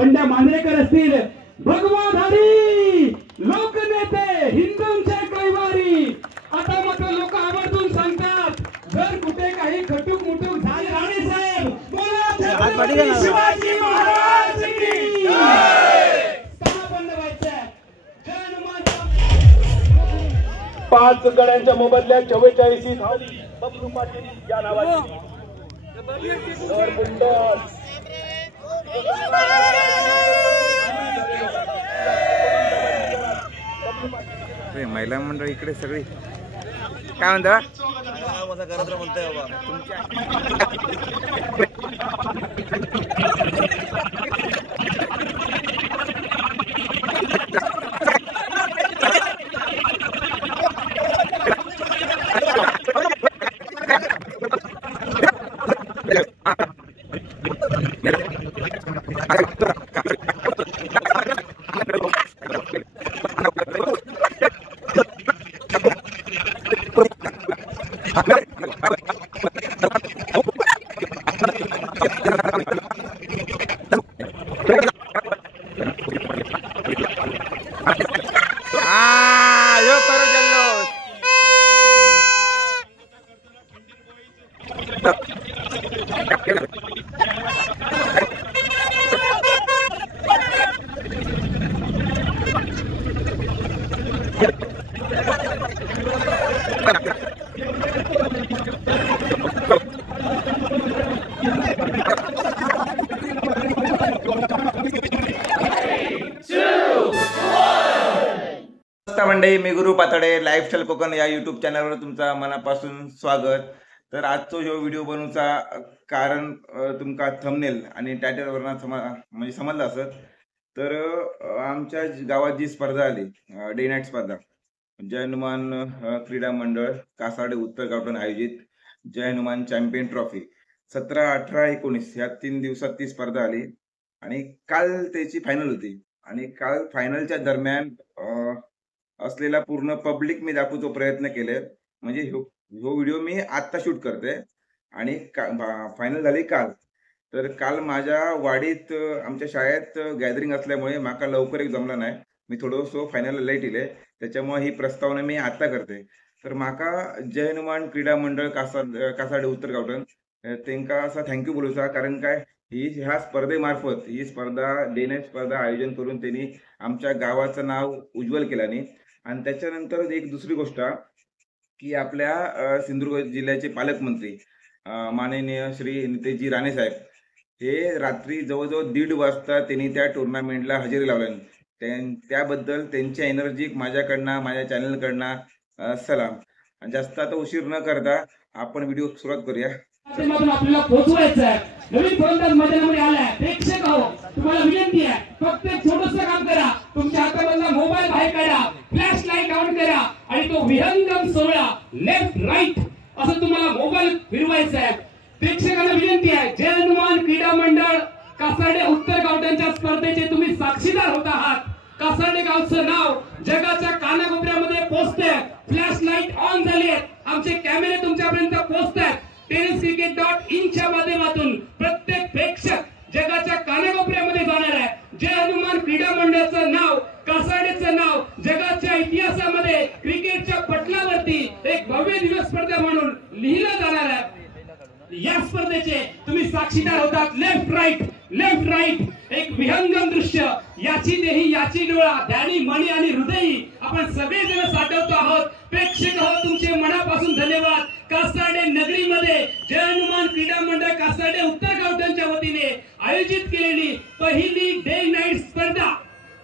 बंड्या मांजरेकर असतील, भगवाधारी लोकनेते हिंदूंचे कैवारी. आता मात्र लोक आवर्जून सांगतात जर कुठे काही खटूक मुटूक झाले राणे साहेब बोला छत्रपती शिवाजी महाराज की बंद व्हायचं. जय हनुमान. 5 गड्यांच्या मोबदल्यात 44 धावली बबलू पाटील या नावाची. महिला मंडळ इकडे सगळी काय म्हणता मंडळी. मी गुरु पातळे लाईफस्टाईल कोकण या यूट्यूब चॅनलवर तुमचा मनापासून स्वागत. तर आजचा जो व्हिडिओ बनवूचा कारण तुमका थंबनेल आणि टायटलवरनं म्हणजे समजलं असत. तर आमच्या गावात जी स्पर्धा आली डे नाईट स्पर्धा जय हनुमान क्रीडा मंडळ कासार्डे उत्तर गावठण आयोजित जय हनुमान चॅम्पियन ट्रॉफी 17, 18, 19 या 3 दिवसात ती स्पर्धा आली आणि काल त्याची फायनल होती. आणि काल फायनलच्या दरम्यान असलेला पूर्ण पब्लिक मी दाखवतो प्रयत्न केले. म्हणजे ह्यो व्हिडिओ मी आत्ता शूट करते आणि फायनल झाली काल. तर काल माझ्या वाडीत आमच्या शाळेत गॅदरिंग असल्यामुळे माका लवकर एक जमला नाही. मी थोडंसं फायनल लेट इले त्याच्यामुळे ही प्रस्तावना मी आत्ता करते. तर माका जय हनुमान क्रीडा मंडळ कासार्डे उत्तर गावठण त्यांना असा थँक्यू बोलूचा. कारण काय ह्या स्पर्धेमार्फत ही स्पर्धा डे नाईट स्पर्धा आयोजन करून त्यांनी आमच्या गावाचं नाव उज्ज्वल केल्याने. आणि त्याच्यानंतर एक दुसरी गोष्ट की आपल्या सिंधुदुर्ग जिल्ह्याचे पालकमंत्री माननीय श्री नितेशजी राणे साहेब हे रात्री जवळजवळ 1:30 वाजता त्यांनी त्या टुर्नामेंटला हजेरी लावली. त्याबद्दल त्यांच्या एनर्जी माझ्याकडनं माझ्या चॅनलकडनं सलाम. जास्त आता उशीर न करता आपण व्हिडिओ सुरुवात करूया. आपल्याला पोहोचवायचं आहे. नवीन फलंदाज मैदानामध्ये आलाय. प्रेक्षक हो तुम्हाला विनंती आहे फक्त एक छोटंसं काम करा. तुमच्या हातामधला मोबाईल बाहेर काढा, फ्लॅश लाईट ऑन करा आणि तो विहंगम सोहळा लेफ्ट राईट असं तुम्हाला मोबाईल फिरवायचा आहे. प्रेक्षकांना विनंती आहे जय हनुमान क्रीडा मंडळ कासार्डे उत्तर गावठणच्या स्पर्धेचे तुम्ही साक्षीदार होत आहात. कासार्डे गावचं नाव जगाच्या कानाकोपऱ्यामध्ये पोहोचतंय. फ्लॅश लाईट ऑन झाली आहेत. आमचे कॅमेरे तुमच्यापर्यंत पोहोचतायत. tenniscricket.in च्या माध्यमातून प्रत्येक प्रेक्षक जगाच्या कानाकोपऱ्यामध्ये जाणार आहे. जय हनुमान क्रीडा मंडळाचं नाव कासार्डेचं नाव जगाच्या इतिहासामध्ये क्रिकेटच्या पटलावरती एक भव्य दिवस स्पर्धा म्हणून लिहिलं जाणार आहे. या स्पर्धेचे तुम्ही साक्षीदार होतात. लेफ्ट राईट एक विहंगम दृश्य. याची देही याची डोळा ध्यानी मणी आणि हृदयी आपण सगळेजण साठवतो आहोत. प्रेक्षक हो तुमचे मनापासून धन्यवाद. कासार्डे नगरीमध्ये जय हनुमान क्रीडा मंडळ कासार्डे उत्तर गावठणच्या वतीने आयोजित केलेली पहिली डे नाईट स्पर्धा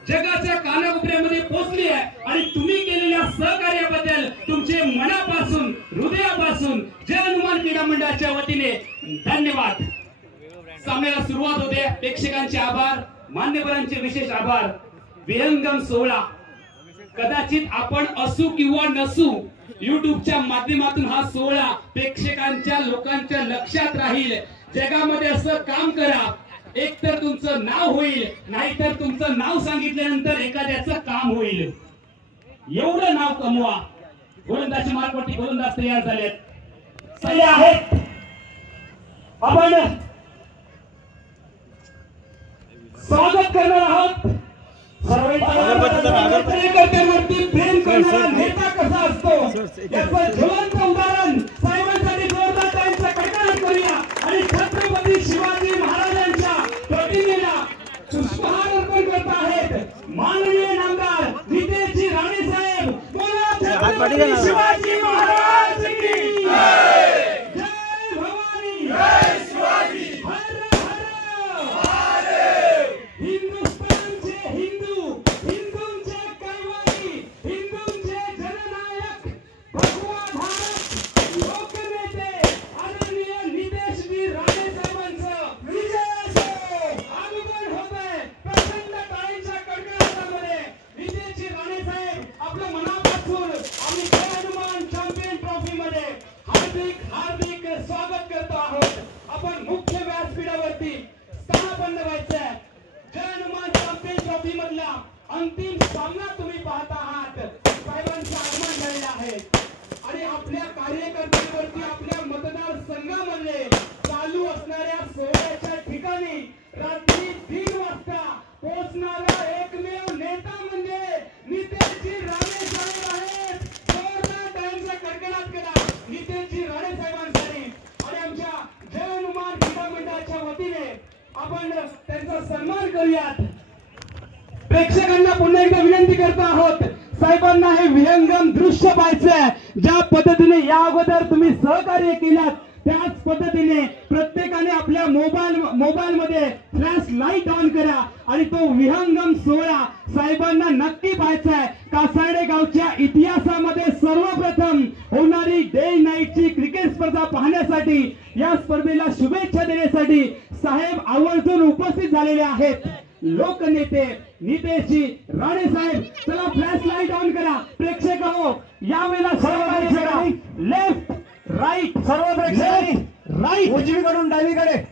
जगाच्या कानाकोपऱ्यामध्ये पोहोचली आहे. आणि तुम्ही केलेल्या सहकार्याबद्दल तुमचे मनापासून हृदयापासून जय हनुमान क्रीडा मंडळाच्या वतीने धन्यवाद. सामन्याला सुरुवात होते. प्रेक्षकांचे आभार, मान्यवरांचे विशेष आभार. विहंगम सोहळा कदाचित आपण असू किंवा नसू युट्यूबच्या माध्यमातून हा सोहळा प्रेक्षकांच्या लोकांच्या लक्षात राहील. जगामध्ये असं काम करा एक तर तुमचं नाव होईल नाहीतर तुमचं नाव सांगितल्यानंतर एखाद्याचं काम होईल. एवढं नाव कमवा. गोलंदाजी मार्गवरती गोलंदाज तयार झालेत. सही आहेत. आपण स्वागत करणार आहोत. कार्यकर्त्यांवरती प्रेम करणारा नेता कसा असतो याचं ज्वलंत उदाहरण साहेबांसाठी जोरदार टाळ्यांचा कडकडाट करूया आणि छत्रपती शिवाजी महाराजांच्या प्रतिमेला पुष्पहार अर्पण करत आहेत माननीय नामदार नितेशजी राणे साहेब. बोला छत्रपती शिवाजी महाराज की जय. जय भवानी. जय शिवाजी. हर हर हिंदुस्तानचे हिंदू, हिंदूंचे कैवारी, हिंदूंचे जननायक, भगवा भारत लोकनेते आदरणीय नितेशजी राणे साहेबांचं विजय असो. आगमन होतंय प्रचंड टाळ्यांच्या कडकडाटामध्ये. नितेशजी राणे साहेब आपल्या मनापासून आम्ही जय हनुमान चॅम्पियन ट्रॉफी मध्ये हार्दिक हार्दिक स्वागत करतो आहोत. आपण मुख्य व्यासपीठावरती स्थानापन्न व्हायचंय. जय हनुमान चॅम्पियन ट्रॉफी मधला अंतिम सामना तुम्ही पाहत आहात. साहेबांचं आगमन झालेलं आहे आणि आपल्या कार्यकर्त्यांवरती आपल्या मतदारसंघामध्ये चालू असणाऱ्या सोहळ्याच्या ठिकाणी रात्री 3 वाजता पोहोचणारा एकमेव नेता म्हणजे नितेशजी राणे साहेब आहेत. जोरदार टाळ्यांचा कडकडाट करा नितेशजी राणे साहेबांसाठी. आणि आमच्या जय हनुमान क्रीडा मंडळाच्या वतीने आपण त्यांचा सन्मान करूयात. प्रेक्षकांना पुन्हा एकदा विनंती करतो आहोत, साहेबांना हे विहंगम दृश्य पाहायचंय. ज्या पद्धतीने या अगोदर तुम्ही सहकार्य केल्यात त्याच पद्धतीने प्रत्येकाने आपल्या मोबाईल मध्ये फ्लॅश लाईट ऑन करा आणि तो विहंगम सोहळा साहेबांना नक्की पाहायचा आहे. कासार्डे गावच्या इतिहासामध्ये सर्वप्रथम होणारी डे नाईटची क्रिकेट स्पर्धा पाहण्यासाठी या स्पर्धेला शुभेच्छा देण्यासाठी साहेब आवर्जून उपस्थित झालेले आहेत. लोकनेते नितेशजी राणे साहेब. चला फ्लॅश लाईट ऑन करा. प्रेक्षक हो यावेळेला सर्व प्रेक्षक लेफ्ट राईट, सर्व प्रेक्षक राईट, उजवीकडून डावीकडे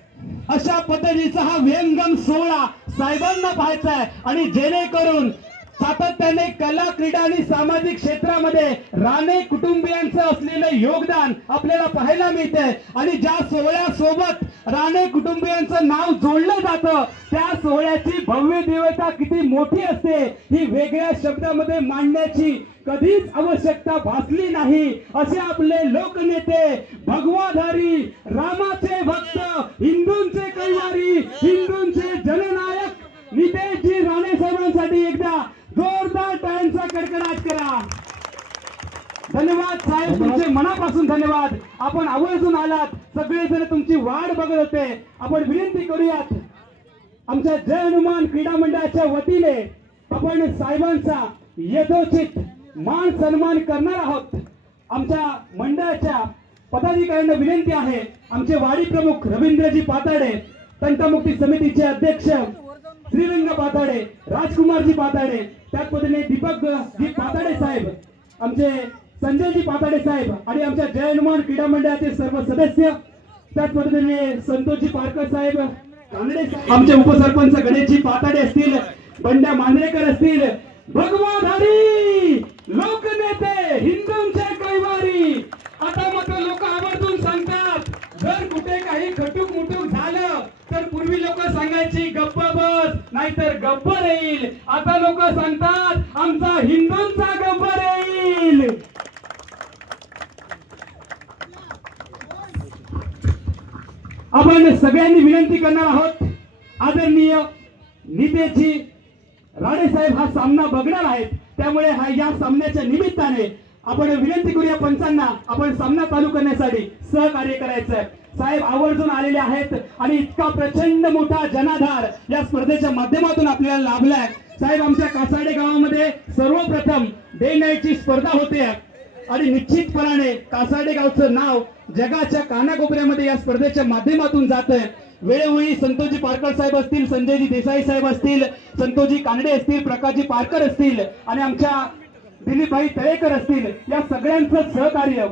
अशा पद्धतीचा हा व्यंगम सोहळा साहेबांना पाहायचा आहे. आणि जेणेकरून सातत्याने कला क्रीडा आणि सामाजिक क्षेत्रामध्ये राणे कुटुंबियांचं असलेलं योगदान आपल्याला पाहायला मिळतंय. आणि ज्या सोहळ्यासोबत राणे कुटुंबियांचं नाव जोडलं जातं त्या सोहळ्याची भव्य देवता किती मोठी असते ही वेगळ्या शब्दामध्ये मांडण्याची कधीच आवश्यकता भासली नाही. असे आपले लोकनेते, भगवाधारी, रामाचे भक्त, हिंदूंचे कैवारी, हिंदूंचे जननायक नितेशजी राणे साहेबांसाठी एकदा जोरदार टाळ्यांचा कडकडाट करा. धन्यवाद साहेब, तुमचे मनापासून धन्यवाद. आपण आवर्जून आलात. सगळेजण तुमची वाट बघत होते. आपण विनंती करूयात आमच्या जय हनुमान क्रीडा मंडळाच्या वतीने आपण साहेबांचा यथोचित मान सन्मान करणार आहोत. आमच्या मंडळाच्या पदाधिकाऱ्यांना विनंती आहे, आमचे वाडी प्रमुख रवींद्रजी पाताडे, तंटामुक्ती समितीचे अध्यक्ष श्रीरंग पाताडे, राजकुमारजी पाताडे, त्याच पद्धतीने दीपकजी पाताडे साहेब, आमचे संजयजी पाताडे साहेब आणि आमच्या जय हनुमान क्रीडा मंडळाचे सर्व सदस्य, त्याच पद्धतीने संतोषजी पारकर साहेब, कानडे साहेब, आमचे उपसरपंच गणेशजी पाताडे असतील, बंड्या मांजरेकर असतील, भगवाधारी लोकनेते, हिंदूंचे कैवारी. आता मात्र लोक आवर्जून सांगतात जर कुठे काही खटूक मुटूक झालं तर पूर्वी लोक सांगायची गप्प बस नाहीतर गब्बर येईल. आता लोक सांगतात आमचा हिंदूंचा गब्बर येईल. आपण सगळ्यांनी विनंती करणार आहोत, आदरणीय नितेशजी राणे साहेब हा सामना बघणार आहेत, त्यामुळे या सामन्याच्या निमित्ताने आपण विनंती करूया पंचांना आपण सामना चालू करण्यासाठी सहकार्य करायचं. साहेब आवर्जून आलेले आहेत आणि इतका प्रचंड मोठा जनाधार या स्पर्धेच्या माध्यमातून आपल्याला लाभलाय. साहेब आमच्या कासार्डे गावामध्ये सर्वप्रथम डे नाईटची स्पर्धा होते आणि निश्चितपणाने कासार्डे गावचं नाव जगाच्या कानाकोपऱ्यामध्ये या स्पर्धेच्या माध्यमातून जातंय. वेळोवेळी संतोषजी पारकर साहेब असतील, संजयजी देसाई साहेब असतील, संतोषजी कानडे असतील, प्रकाशजी पारकर असतील आणि आमच्या दिलीपभाई तळेकर असतील, या सगळ्यांचं सहकार्य,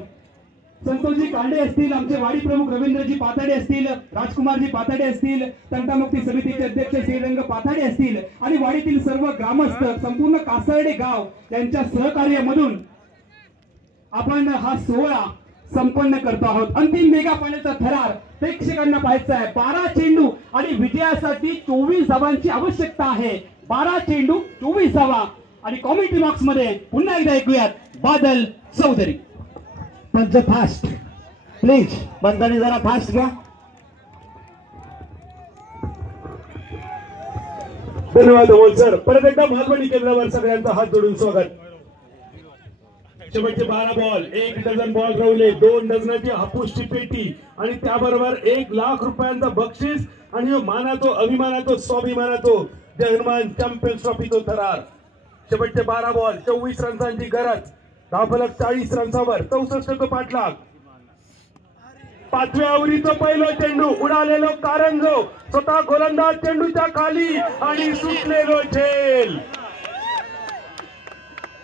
संतोषजी कांडे असतील, आमचे वाडी प्रमुख रवींद्रजी पाताडे असतील, राजकुमारजी पाताडे असतील, तंटामुक्ती समितीचे अध्यक्ष श्रीरंग पाताडे असतील आणि वाडीतील सर्व ग्रामस्थ, संपूर्ण कासार्डे गाव यांच्या सहकार्यामधून आपण हा सोहळा संपन्न करतो आहोत। अंतिम मेगा फायनलचा थरार प्रेक्षकांना पाहायचा आहे। 12 चेंडू आणि विजयासाठी 24 धावांची आवश्यकता आहे। 12 चेंडू 24 धावा आणि कॉमेंट्री बॉक्स मध्ये पुन्हा एकदा ऐकूयात बादल चौधरी। पंच फास्ट प्लीज, पंचांनी जरा फास्ट घ्या। धन्यवाद अमोल सर। परत एकदा मालवणी केंद्रावर सगळ्यांचा हात जोडून स्वागत। शेवटचे 12 बॉल, 1 डझन बॉल रवले, 2 डझनाची हापूसची पेटी आणि त्याबरोबर 1 लाख रुपयांचा बक्षीस आणि मानातो अभिमानातो स्वाभिमानातो जय हनुमान चॅम्पियन्स ट्रॉफीचा थरार। शेवटचे 12 बॉल, 24 रन्सांची गरज, धावफलक 40 रन्सावर, 64 पाठलाग। 5व्या ओव्हरीचा पहिला चेंडू, उडालेलो कारंजो, स्वतः गोलंदाज चेंडूच्या खाली आणि सुटलेलो झेल।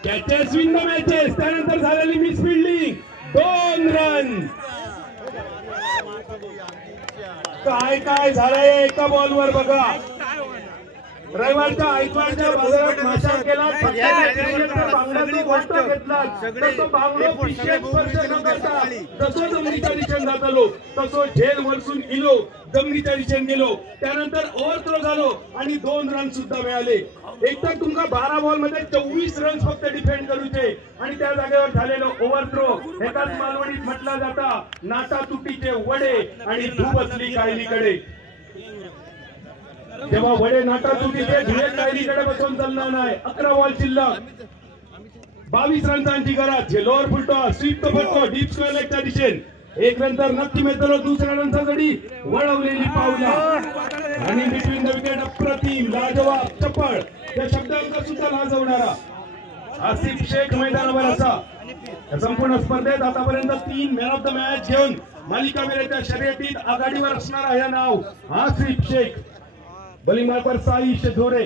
कॅचेस विन द मॅचेस, त्यानंतर झालेली मिस फिल्डिंग, 2 रन। काय काय झालंय एका बॉलवर बघा। रविवारच्या आयतवारच्या बाजारात माशा केला, बांगड्याचा गोष्ट घेतला, तसं बांगडो पिशेत स्पर्श न करता तसं जमिनीच्या दिशेने जातलो, तसं झेल वरसून इलो, जमिनीच्या दिशेने गेलो, त्यानंतर ओव्हरथ्रो झालो आणि 2 रन सुद्धा मिळाले। एकतर तुमका 12 बॉल मध्ये 24 रन फक्त डिफेंड करूचे आणि त्या जागेवर झालेलो ओव्हरथ्रो एकाच मालवणीत म्हटला जाता नाटा तुटीचे वडे आणि धूप असली कायलीकडे। जेव्हा वडे नाटा तुटीचे धुळे कायलीकडे बसून चालणार नाही। 11 बॉल शिल्लक, 22 रन्सांची गरज, लोअर फुल टॉस, स्वीप तो फटको डीप स्क्वेअर लेगच्या दिशेने 1 नंतर नक्की मिळतो, दुसऱ्या नंतर गडी वळवलेली पावला आणि बिटवीन द विकेट अप्रतिम लाजवाब चपळ या शब्दांचा सुद्धा लाजवणारा आसिफ शेख मैदानावर असा। संपूर्ण स्पर्धेत आतापर्यंत 3 मॅन ऑफ द मॅच घेऊन मालिकावीराच्या शर्यतीत आघाडीवर असणारा हे नाव आसिफ शेख। बॉलिंग मार्कवर साईश धोरे।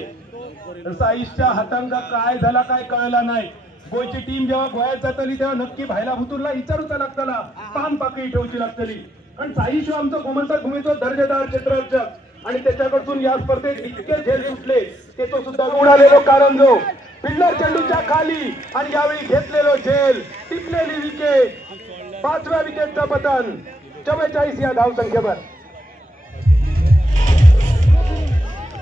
साईशच्या हातांगा काय झाला काय कळला नाही। गोयची टीम जेव्हा गोव्यात जातली तेव्हा नक्की भायला भुतूरला विचारूचा लागतला, पान पाकळी ठेवची लागतली, कारण साईश आमचं गोमंतक भूमीचं दर्जेदार क्षेत्ररक्षक आणि त्याच्याकडून या स्पर्धेत इतके झेल सुटले ते तो सुद्धा उडालेलो कारंजो, फिल्डर चेंडूच्या खाली आणि यावेळी घेतलेलो झेल, टिपलेली विकेट, 5व्या विकेटचा पतन 44 या धावसंख्येवर।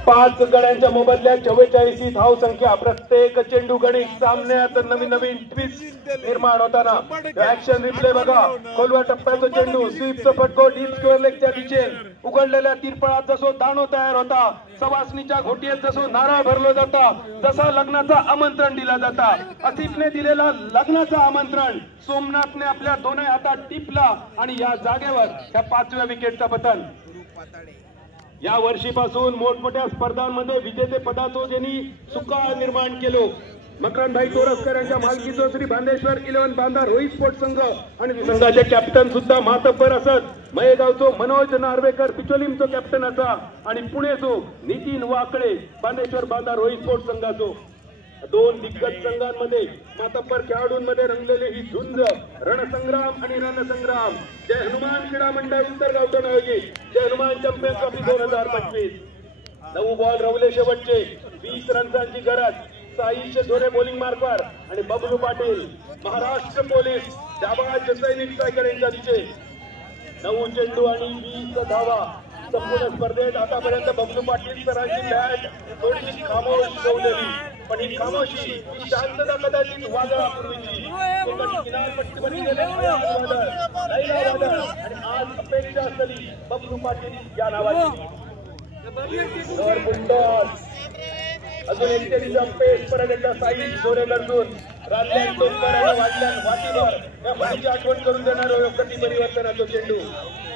5 गड्यांच्या मोबदल्यात 44 ही धावसंख्या। प्रत्येक चेंडू गणित सामन्यात नवीन नवीन ट्विस्ट निर्माण होताना ऍक्शन रिप्ले बघा। खोलव्या टप्प्याचा चेंडू, स्वीपचा फटको डीप स्क्वेअर लेगच्या दिशेने, उघडलेल्या तिरपळात जसो दाणो तयार होता, सवासनीच्या घोटीत जसो नारळ भरलो जाता, जसा लग्नाचा आमंत्रण दिला जाता, आसिफने दिलेला लग्नाचा आमंत्रण सोमनाथने आपल्या दोन्ही हातात टिपला आणि या जागेवर या 5व्या विकेटचा पतन। या वर्षीपासून मोठमोठ्या स्पर्धांमध्ये विजेते पदाचो ज्यांनी सुकाळ निर्माण केलो, मकरंदभाई तोरसकर यांच्या मालकीचो श्री बांदेश्वर 11 बांधा रोहित स्पोर्ट्स संघ आणि संघाचे कॅप्टन सुद्धा मातब्बर असत। मयेगावचो मनोज नार्वेकर पिचोलीमचो कॅप्टन असा आणि पुणेचो नितीन वाकळे बांदेश्वर बांधा रोहित स्पोर्ट्स संघाचो। 2 दिग्गज संघांमध्ये मातब्बर खेळाडूंमध्ये रंगलेले ही झुंज, रणसंग्राम आणि रणसंग्राम। जय हनुमान क्रीडा मंडळ उत्तर गावठण आयोजित जय हनुमान चॅम्पियन्स ट्रॉफी 2025। 9 बॉल रवले शेवटचे, 20 रन्सांची गरज। साईश धोरे बॉलिंग मार्कवर आणि बबलू पाटील महाराष्ट्र पोलीस जाबाज सैनिक सायकर यांच्या दिशे। 9 चेंडू आणि 20 धावा। संपूर्ण स्पर्धेत आतापर्यंत बबलू पाटील सरांची बॅट थोडीशी खामोश ठेवलेली, पण ही खामोशी ही शांतता कदाचित वादळापूर्वीची किनारपट्टीवर आणि आज अपेक्षा असलेली बबलू पाटील या नावाची। अजून एक तेरीचा पेस परत एकदा साई जोरे लढून राजल्यान टोकर आणि वाटल्यान वाटीवर या माहिती आठवण करून देणार गती परिवर्तनाचा चेंडू।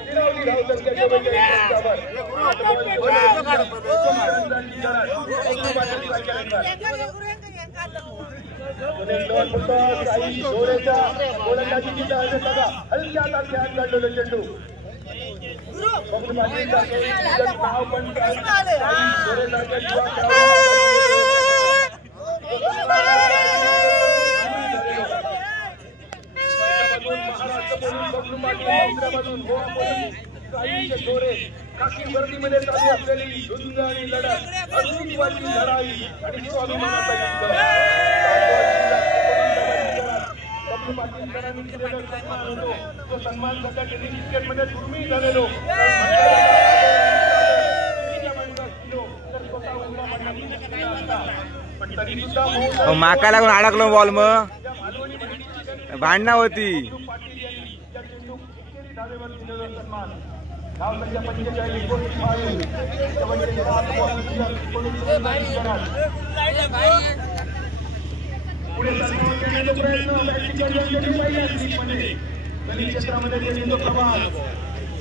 निरावली धावसंख्या 44 साई जोरेच्या गोलंदाजीची हलक्या खेळात काढलेलं चेंडू। नाव पण काकी वर्दीमध्ये चालू असलेली झुंज आणि लढत, अस्तित्वाची लढाई आणि स्वाभिमानाचा युद्ध। विष्णू पाटील सरांनी केलेला सन्मान होतो. तो सन्मान सध्या टेनिस क्रिकेटमध्ये दुर्मिळ झालेलो पण तरी सुद्धा माका लागून अडकलो बॉल मग भांडणा होती. पाटील यांनी या चेंडू एकेरी धावेवर दिलेला सन्मान. धाव संख्या 45 गोल फाईल. पुढे सन्मान करण्याचा प्रयत्न बॅटिंग यांनी पहिल्या स्लिपमध्ये गली क्षेत्रामध्ये चेंडू प्रवास.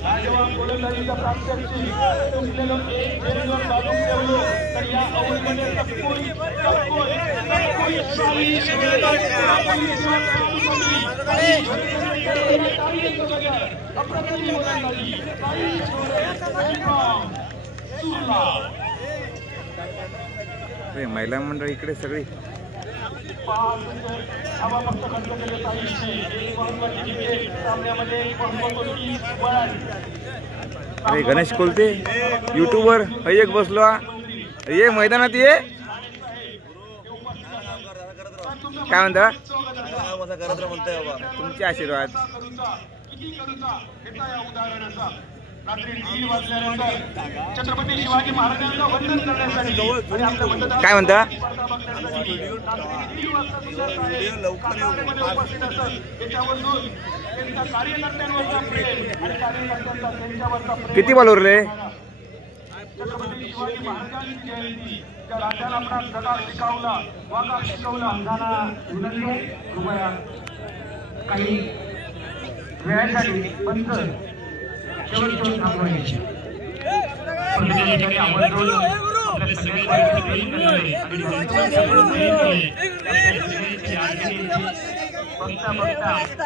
लाजवाब गोलंदाजीचा प्रात्यक्षिक. तुमलेलं एक चेंडूवर बाजून ठेवलं तर या ओव्हरमध्ये महिला मंडळ इकडे सगळी अरे गणेश कोलते युट्यूबवर एक बसलो ये मैदानात ये काय म्हणता तुमचे आशीर्वाद. रात्री 3 वाजल्यानंतर छत्रपती शिवाजी महाराजांना वंदन करण्यासाठी काय म्हणता उपस्थित असत. त्याच्यावरून त्यांच्या कार्यकर्त्यांवरचा प्रेम आणि कार्यकर्त्यांचा त्यांच्यावरचा प्रेम. किती बॉल उरले. छत्रपती शिवाजी महाराजांची जयंती त्या राजाला आपला गदा शिकवला वागा शिकवला. कृपया काही वेळासाठी बंद शेवटचे थांबवायचे.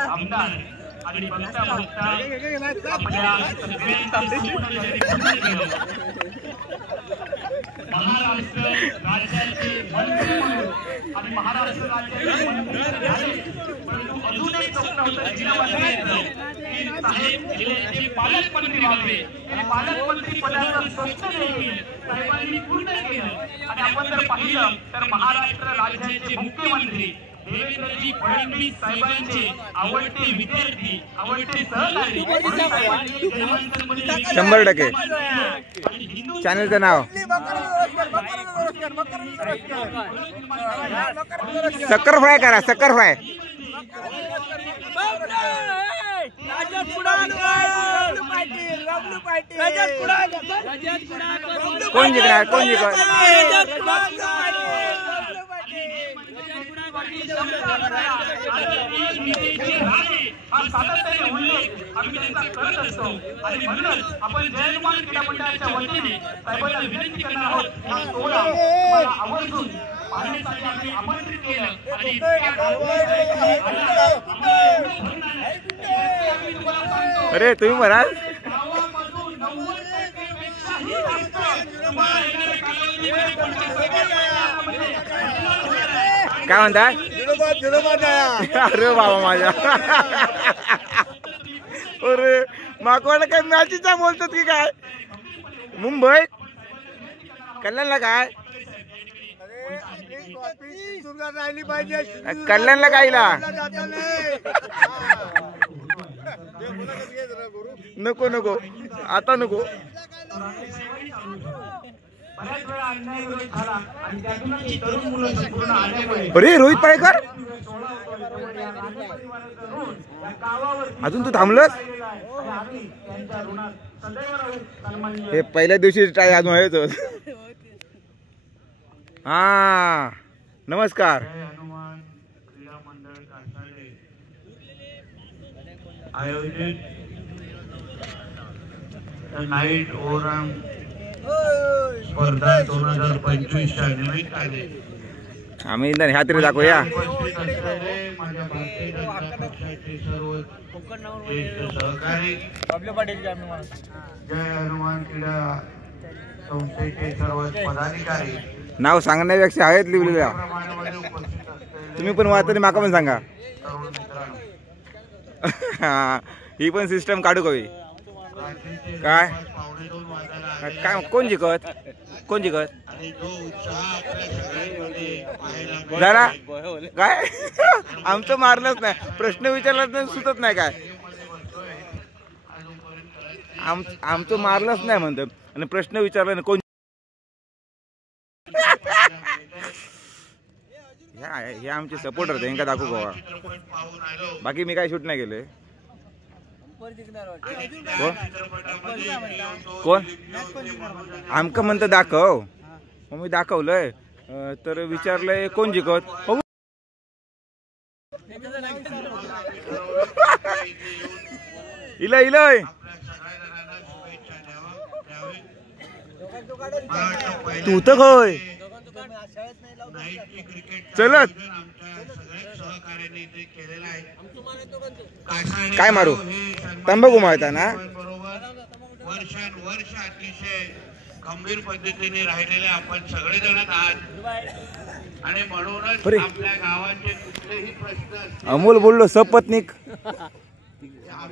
आमदार आणि बघता बघता आपल्या महाराष्ट्र राज्याचे मंत्री म्हणून आणि महाराष्ट्र राज्याचे मंत्री झाले. परंतु अजूनही स्वप्न होतं जिल्हा साहेब जिल्ह्याचे पालकमंत्री व्हावे. पालकमंत्री पदाचं स्वप्न देखील साहेबांनी पूर्ण केलं. आणि आपण जर पाहिलं तर महाराष्ट्र राज्याचे मुख्यमंत्री देवेंद्रजी फडणवीस साहेबांचे आवडते विद्यार्थी आवडते सहकारी 100% चॅनलचं नाव सक्कर फ्राय करा. सक्कर फ्राय कोण जिंकणार कोण जिंकणार सातत्याने उल्लेख आम्ही त्यांचा करत असतो. आणि म्हणूनच आपण जयनुमान क्रीडा मंडळाच्या वतीने साहेबांना विनंती करणार आहोत. हा सोहळा तुम्हाला आवर्जून पाहण्यासाठी आम्ही आमंत्रित केलं. आणि अरे तुम्ही म्हणाल गावामधून 90%पेक्षाही जास्त तुम्हाला येणाऱ्या कालावधीमध्ये काय म्हणताय. अरे बाबा माझ्या अरे मागवाला काय मॅचीचा बोलतात की काय. मुंबई कल्याणला काय कल्याणला कायला नको नको आता नको. अरे रोहित पाळेकर अजून तू थांबलंस. हे पहिल्या दिवशी ट्राय अजून व्हायच. हा नमस्कार. आयोजित नाईट ओव्हरऑल स्पर्धा 2025च्या निमित्ताने आम्ही ह्या तरी दाखवूया. माझ्या भारतीय जनता पक्षाचे सर्व ज्येष्ठ सहकारी जय हनुमान क्रीडा संस्थेचे सर्व पदाधिकारी नाव सांगण्यापेक्षा आहेत लिहिलेल्या. तुम्ही पण वाचता माका पण सांगा. ही पण सिस्टम काढू कवी काय काय कोण जिंकत कोण जिंकत जरा काय आमचं मारलंच नाही प्रश्न विचारला तर सुचत नाही काय आमचं मारलंच नाही म्हणतो आणि प्रश्न विचारला ना कोण हे आमचे सपोर्टर त्यांना दाखवू गोवा बाकी मी काय शूट नाही केले कोण आमका म्हणतं दाखव मग मी दाखवलंय तर विचारलंय कोण जिंकत इलय इलय तू तर होय चलत काय मारू तंबाखू मारता ना वर्षानुवर्ष अतिशय गंभीर पद्धतीने राहिलेले आपण सगळेजण आहात आणि म्हणूनच आपल्या गावाचे कुठलेही प्रश्न अमोल बोललो सपत्नीक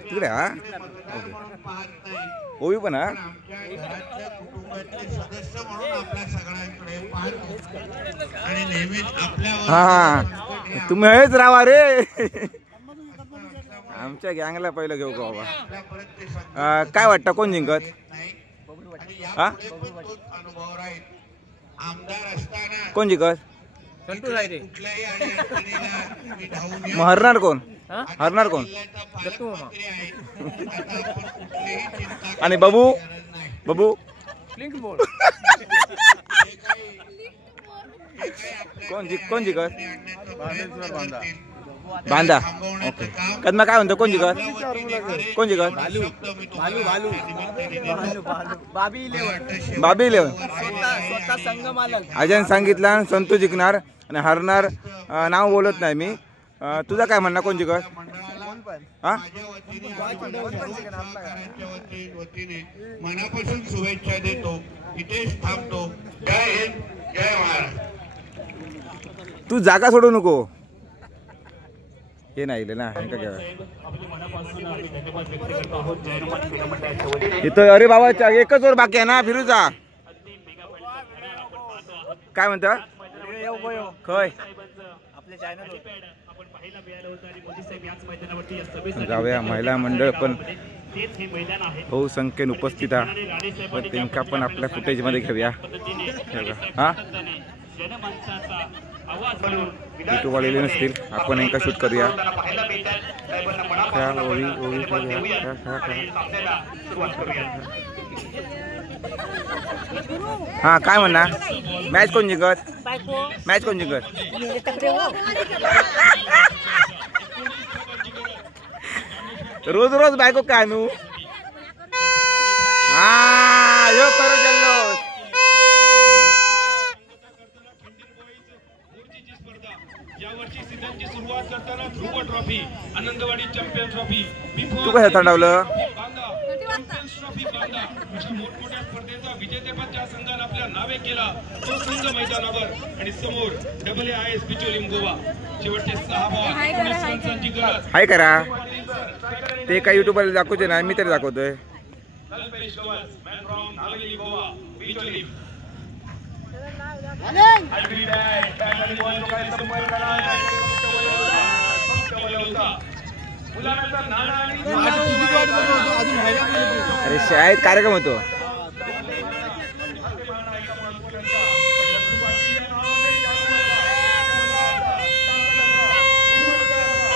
तिकडे हा पाहत नाही ओवी पण हा आमच्या घरातल्या कुटुंबातले सदस्य म्हणून आपल्या सगळ्यांकडे पाहतो आणि नेहमीच आपल्या हा तुम्ही हेच राहा रे आमच्या गँगला पहिलं घेऊ का बाबा काय वाटतं कोण जिंकत हा आमदार असताना कोण जिंकत कुठल्याही मग हरणार कोण हरणार कोण आणि बाबू बाबू कोण जिंकत बांधा ओके कदमा काय म्हणतो कोण जिंकत कोण जिंकत बाबी इलेवन अजयन सांगितलं संतू जिंकणार आणि हरणार नाव बोलत नाही मी तुझा काय म्हणणं कोण जिंकत हा मनापासून शुभेच्छा देतो इथेच थांबतो जय हिंद जय महाराष्ट्र तू जागा सोडू नको हे नाही ना इथं अरे बाबा एकच वर बाकी आहे ना फिरू जा काय म्हणता खय जाऊया महिला मंडळ पण बहुसंख्येने उपस्थित आहे पण त्यांना पण आपल्या फुटेज मध्ये घेऊया हा युट्यूब वाले नसतील आपण एका शूट करूया हा काय म्हणणार मॅच कोण जिंकत मॅच कोण जिंकत रोज रोज बायको काय नू हा यो करो जल्लोष सुरुवात करताना ध्रुव ट्रॉफी आनंदवाडी चॅम्पियन ट्रॉफी तू कसं थंडावलं चॅम्पियन्स ट्रॉफी बांधा अशा मोठमोठ्या स्पर्धेचा विजेतेपद ज्या संघाने आपल्या नावे केला तो संघ मैदानावर आणि समोर AAIS बिचोलीम गोवा शेवटचे 6 बॉल संघांची गरज हाय करा ते काय युट्यूबवर दाखवते ना मी तरी दाखवतोय कल्पेश गवस मॅन फ्रॉम नागली गोवा बिचोलीम अरे शाळेत कार्यक्रम होतो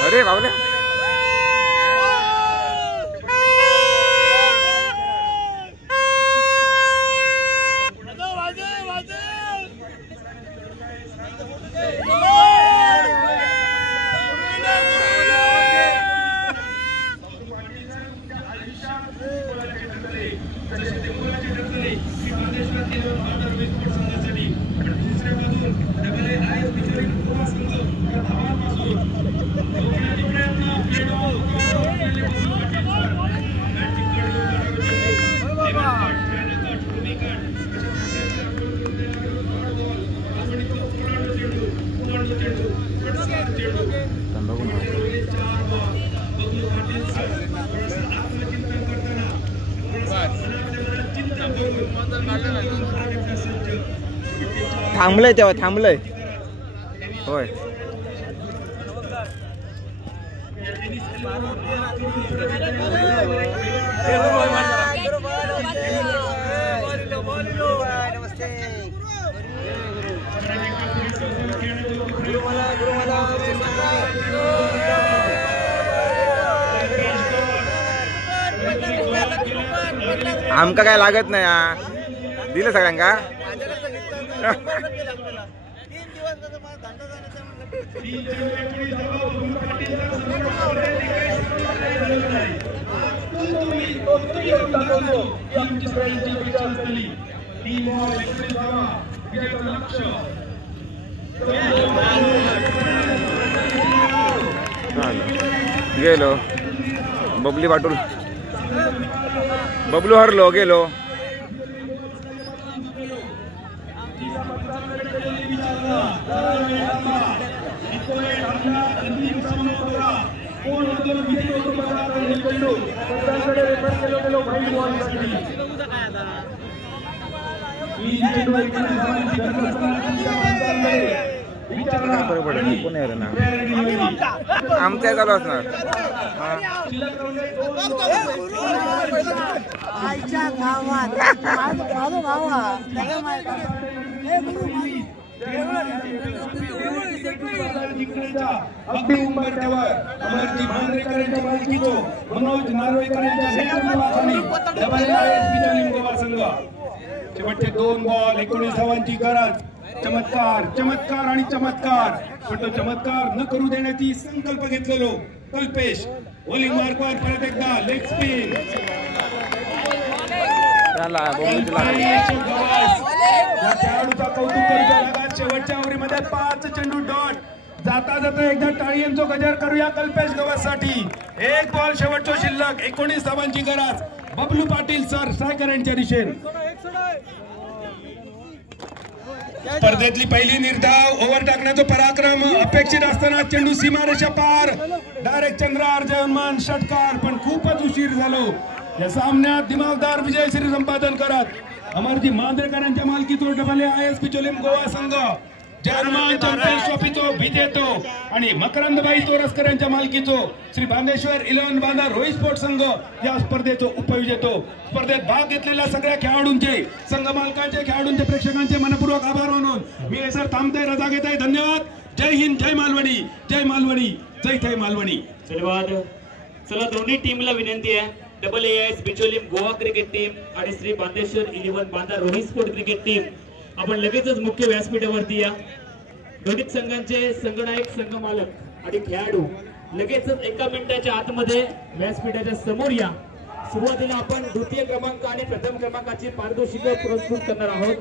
अरे बाबा चिंता थांबलंय तेव्हा थांबलंय होय. आमका काय लागत नाही हा. दिलं सगळ्यांका. गेलो बबली पाटूल बबलू हरलो गेलो. आमच्या चालू असणार. अगदी उंबरठ्यावर अमरजी भांगरेकरांच्या मालकीचो मनोज नार्वेकरांच्या नेतृत्वाखाली गोवा संघ शेवटचे 2 बॉल 19 धावांची गरज. चमत्कार चमत्कार आणि चमत्कार. पण तो चमत्कार न करू देण्याची संकल्प घेतलेलो कल्पेश बॉलिंग मार्कवर परत एकदा लेग स्पिन. खेळाडूचा कौतुक करूया. शेवटच्या ओव्हरीमध्ये 5 चेंडू डॉट. जाता जाता एकदा टाळ्यांचो गजर करूया कल्पेश गवाससाठी. 1 बॉल शेवटचो शिल्लक 19 धावांची गरज. बबलू पाटील सर सायकरांच्या दिशेन. स्पर्धेतली पहिली निर्धाव ओव्हर टाकण्याचा पराक्रम अपेक्षित असताना चेंडू सीमारेषा पार. डायरेक्ट चंद्रार जयमान षटकार. पण खूपच उशीर झालो. या सामन्यात दिमागदार विजयश्री संपादन करत अमरजी मांजरेकरांच्या मालकीचो डबल AIS बिचोलीम गोवा संघ जर्मन चॅम्पियन्स ट्रॉफीचो विजेतो आणि मकरंदबाई तोरसकर यांच्या मालकीचो श्री बांदेश्वर 11 बांधा रोहित स्पोर्ट्स संघ या स्पर्धेचो उपविजेतो. स्पर्धेत भाग घेतलेल्या सगळ्या खेळाडूंचे, संघ मालकांचे, खेळाडूंचे, प्रेक्षकांचे मनपूर्वक आभार मानून मी हे सर थांबते, रजा घेत आहे. धन्यवाद. जय हिंद, जय मालवणी, जय मालवणी, जय जय मालवणी. धन्यवाद. चला दोन्ही टीमला विनंती आहे, double AIS Bicholim Goa cricket team आणि श्री बांदेश्वर 11 बांधा रोहित स्पोर्ट क्रिकेट टीम आपण लगेचच मुख्य व्यासपीठावरती या. दोन्ही संघांचे संघनायक, संघ मालक आणि खेळाडू लगेचच 1 मिनिटाच्या आतमध्ये व्यासपीठाच्या समोर या. सुरुवातीला आपण द्वितीय क्रमांक आणि प्रथम क्रमांकाची पारितोषिक पुरस्कृत करणार आहोत.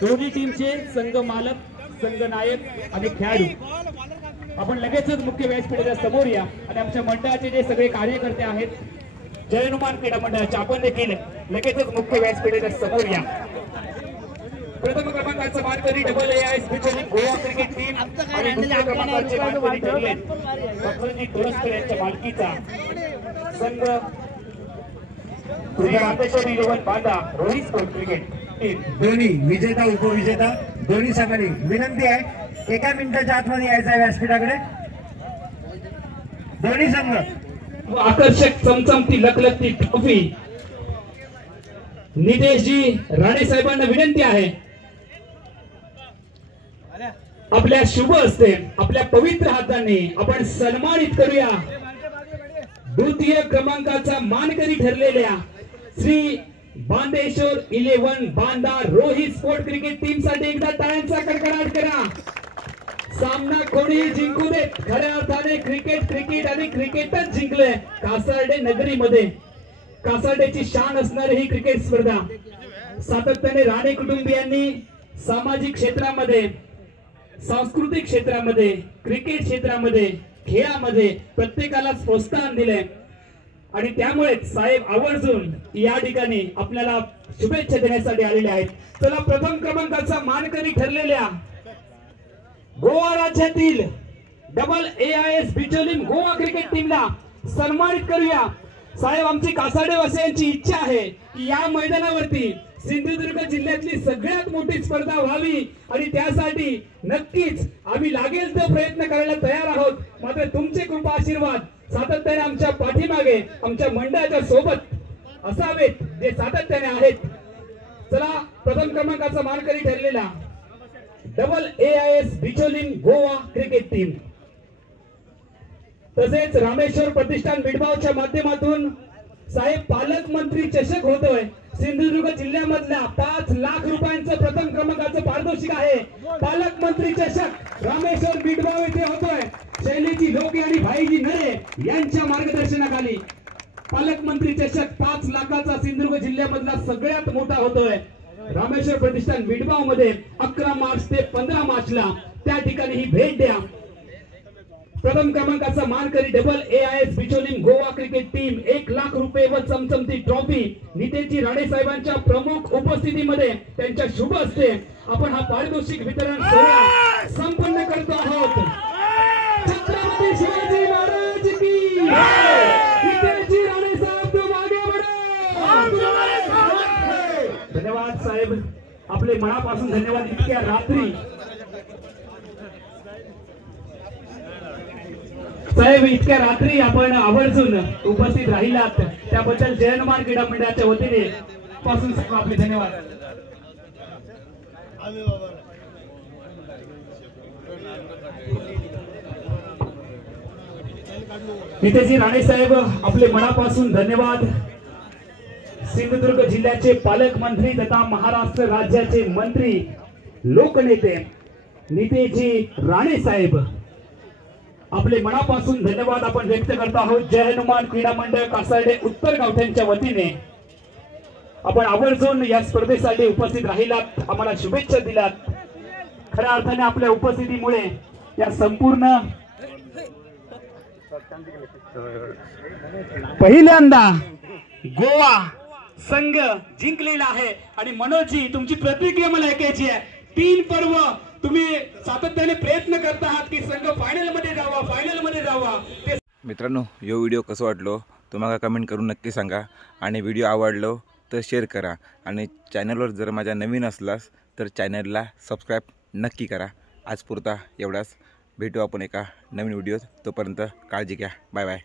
दोन्ही टीमचे संघ मालक, संघ नायक आणि खेळाडू आपण लगेचच मुख्य व्यासपीठाच्या समोर या. आणि आमच्या मंडळाचे जे सगळे कार्यकर्ते आहेत, जय हनुमान क्रीडा मंडळाचे, आपण देखील लगेचच मुख्य व्यासपीठाच्या समोर या. प्रथम क्रमांकाचा मानकरी double AIS Bicholim Goa cricket team आणि द्वितीय क्रमांकाचे मानकरी ठरले मकरंदबाई तोरसकर यांच्या मालकीचा संघ बांदेश्वर 11 बांधा रोहित स्पोर्ट क्रिकेट टीम. दोन्ही विजेता उपविजेता दोन्ही संघांनी विनंती आहे 1 मिनिटाच्या आतमध्ये यायचं आहे व्यासपीठाकडे. दोन्ही संघ आकर्षक चमचमती लखलखती ट्रॉफी नितेशजी राणे साहेबांना विनंती आहे, आपल्या शुभ हस्ते, आपल्या पवित्र हाताने आपण सन्मानित करूया द्वितीय क्रमांकाचा मानकरी ठरलेल्या श्री बांदेश्वर 11 बांधा रोहित स्पोर्ट क्रिकेट टीम साठी एकदा टाळ्यांचा कडकडाट करा. सामना कोणीही जिंकू देत, खऱ्या अर्थाने क्रिकेट आणि क्रिकेटच जिंकलंय कासार्डे नगरीमध्ये. कासार्डेची शान असणारी ही क्रिकेट स्पर्धा सातत्याने राणे कुटुंबियांनी सामाजिक क्षेत्रामध्ये, सांस्कृतिक क्षेत्रामध्ये, क्रिकेट क्षेत्रामध्ये, खेळामध्ये प्रत्येकाला प्रोत्साहन दिले आणि त्यामुळे साहेब आवर्जून या ठिकाणी आपल्याला शुभेच्छा देण्यासाठी आलेले आहेत. चला प्रथम क्रमांकाचा मानकरी ठरलेल्या गोवा राज्यातील double AIS Bicholim Goa cricket टीमला सन्मानित करूया. साहेब, आमची कासार्डे वासियांची इच्छा आहे की या मैदानावरती सिंधुदुर्ग जिल्ह्यातली सगळ्यात मोठी स्पर्धा व्हावी आणि त्यासाठी नक्कीच आम्ही लागेल तो प्रयत्न करायला तयार आहोत. मात्र तुमचे कृपा आशीर्वाद सातत्याने आमच्या पाठीमागे आमच्या मंडळाच्या सोबत असावेत जे सातत्याने आहेत. चला, प्रथम क्रमांकाचा मानकरी ठरलेला AAS Bicholim Goa cricket team तसेच रामेश्वर प्रतिष्ठान मिडबावच्या माध्यमातून साहेब पालकमंत्री चषक होतोय. सिंधुदुर्ग जिल्ह्यामधल्या 5 लाख रुपयांचं प्रथम क्रमांकाचं पारितोषिक आहे. पालकमंत्री चषक रामेश्वर मिडबाव येथे होतोय. शैलीजी लोके आणि भाईजी नरे यांच्या मार्गदर्शनाखाली पालकमंत्री चषक 5 लाखाचा सिंधुदुर्ग जिल्ह्यामधला सगळ्यात मोठा होतोय. रामेश्वर प्रतिष्ठान मिडबाव मध्ये 11 मार्च ते 15 मार्चला त्या ठिकाणी ही भेट द्या. प्रथम क्रमांकाचा मानकरी AAS Bicholim Goa cricket team 1 lakh रुपये व चमचमती ट्रॉफी नितेजी राणे साहेबांच्या प्रमुख उपस्थितीमध्ये त्यांच्या शुभ हस्ते आपण हा पारितोषिक वितरण सोहळा संपन्न करतो आहोत. छत्रपती शिवाजी महाराज की नितेजी राणे साहेब तुम आगे बढ़ो. धन्यवाद साहेब, आपले मनापासून धन्यवाद. इतक्या रात्री साहेब इतक्या रात्री आपण आवर्जून उपस्थित राहिलात त्याबद्दल जय हनुमान क्रीडा मंडळाच्या वतीने पासून आपले धन्यवाद. नितेजी राणे साहेब आपले मनापासून धन्यवाद. सिंधुदुर्ग जिल्ह्याचे पालकमंत्री तथा महाराष्ट्र राज्याचे मंत्री लोकनेते नितेजी राणे साहेब आपले मनापासून धन्यवाद आपण व्यक्त करतो आहोत. जय हनुमान क्रीडा मंडळ कासार्डे उत्तर गावठ्यांच्या वतीने आपण आवर्जून या स्पर्धेसाठी उपस्थित राहिलात, आम्हाला शुभेच्छा दिलात. खऱ्या अर्थाने आपल्या उपस्थितीमुळे या संपूर्ण पहिल्यांदा गोवा संघ जिंकलेला आहे. आणि मनोजी तुमची प्रतिक्रिया मला ऐकायची आहे. 3 पर्व तुम्ही सातत्याने प्रयत्न करत आहात की संघ फायनल मध्ये जावा. मित्रांनो, यो व्हिडिओ कसं वाटलो तुम्हाला कमेंट करून नक्की सांगा. आणि व्हिडिओ आवडलो तर शेअर करा. आणि चॅनलवर जर माझ्या नवीन असलास तर चॅनलला सबस्क्राईब नक्की करा. आज पुरता एवढाच. भेटू आपण एका नवीन व्हिडिओत. तोपर्यंत काळजी घ्या. Bye bye.